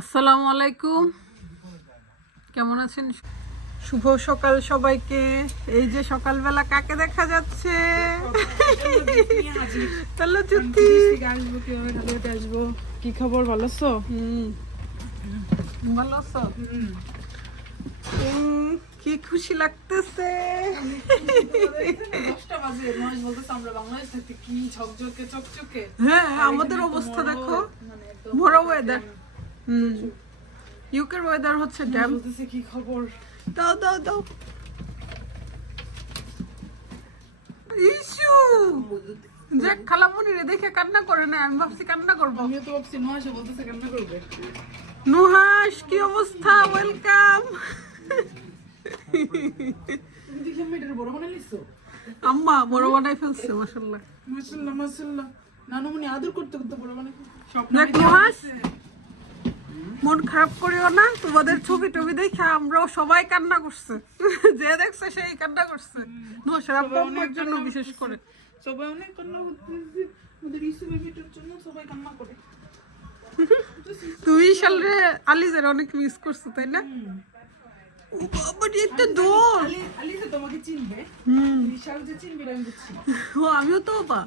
আসসালামু আলাইকুম। কেমন আছেন? শুভ সকাল সবাইকে। এই যে সকালবেলা কাকে দেখা যাচ্ছে? চলো আসব আসব কি খবর? ভালো আছো? হুম। ভালো আছো? কি খুশি লাগতেছে? হ্যাঁ আমাদের অবস্থা দেখো। মানে বড় ওয়েদার হুম। ইউকের ওয়েদার হচ্ছে ড্যাম বলতেছে কি খবর? দাও দাও দাও। ইস্যু যে খালামুনি রে দেখে কান্না করে না আমি ভাবছি কান্না করব। আমিও তো ভাবছি মহেশ বলতেছে কেমন করবে। নুহাস কি অবস্থা? ওয়েলকাম তুমি দেখি আমি এটার বড় বানাই আম্মা বড় বানাই ফেলছে মাসাল্লাহ মাসাল্লাহ মাসাল্লাহ নানুমনি আদর করতে করতে বড় বানাই দেখ নুহাস মন খারাপ করিও না তোমাদের ছবি টবি দেখে আমরাও সবাই কান্না করছে। যে দেখছে সেই কান্না করছে। জন্য বিশেষ করে। সবাই অনেক কান্না করতেছে। ওদের ইসু বেবিটার জন্য সবাই কান্না করে। তুই সালে আলিজের অনেক মিস করছ তাই না? ও বাবা রে, দোল। আলি আলি তোমাকে চিনবে। হুম। বিশাল যে চিনবে আমি বুঝছি ও আমিও তো বা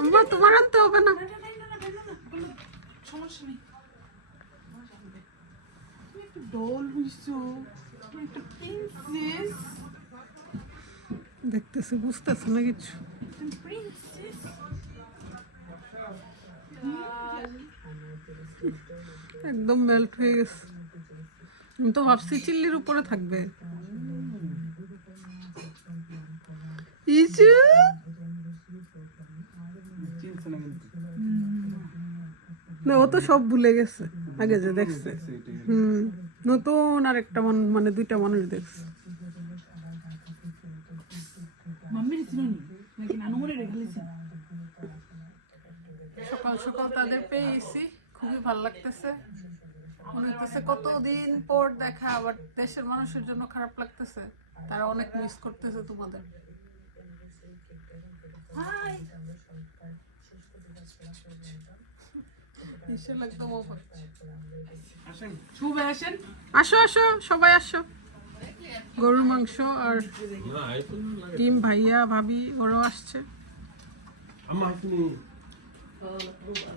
আমরা তোমার আনতে হবে না সমস্যা নেই। তুমি একটা doll হইছো, তুমি একটা princess, দেখতেছে বুঝতেছে না কিছু। তুমি। একদম মেল্ট হয়ে গেছে। আমি তো ভাবছি চিল্লির উপরে থাকবে। ইচু না ও তো সব ভুলে গেছে আগে যে দেখছে। হুম নতুন আর একটা মান- মানে দুইটা মানুষ দেখছে। নি? সকাল সকাল তাদের পেয়েছি খুবই ভালো লাগতেছে। মনে হইতেছে কতদিন পর দেখা আবার দেশের মানুষের জন্য খারাপ লাগতেছে। তারা অনেক মিস করতেছে তোমাদের। বিশাল একদম over। শুভে আসেন। আসো আসো সবাই আসো। গরুর মাংস আর টিম ভাইয়া ভাবি ওরাও আসছে।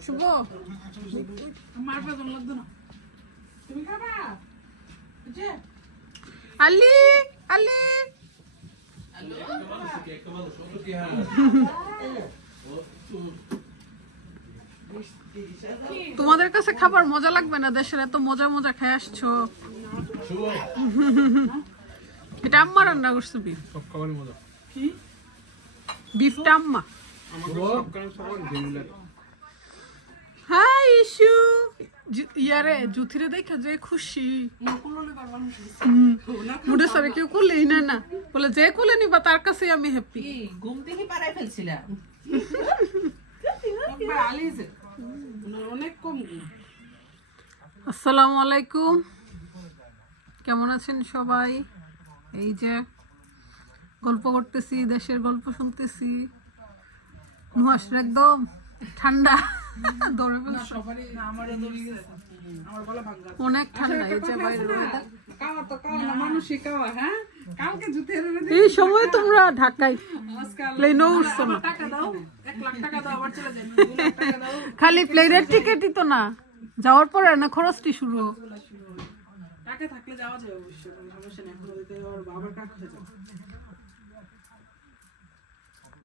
শুভ। আলি আলি তোমাদের কাছে খাবার মজা লাগবে না? দেশের এত মজা মজা খেয়ে আসছো। এটা আম্মা রান্না করছে বিফ। সব খাবারই মজা। কি? বিফটা আম্মা। হাই ইস্যু ইয়ারে জুথিরে দেখে যে খুশি। কুলোলে মুডে সারে কেউ কুলেই না না। বলে যে কুলে নিবা তার কাছে আমি হ্যাপি ঘুম থেকে পাড়ায় ফেলছিলাম। অনেক কম গুণ। আসসালামু আলাইকুম। কেমন আছেন সবাই? এই যে গল্প করতেছি দেশের গল্প শুনতেছি। নুহাসের একদম ঠান্ডা। ভাঙা। অনেক ঠান্ডা এই যে মানুষই কাওয়া, হ্যাঁ? এই সময় তোমরা ঢাকায় প্লেনও উঠছো না টাকা দাও, এক লাখ টাকা দাও, আবার চলে যাই। দু লাখ টাকা দাও, খালি প্লেনের টিকিটই তো না যাওয়ার পরে না খরচটি শুরু। টাকা থাকলে যাওয়া যায় অবশ্য, সমস্যা নেই। এখন বাবার কাছে।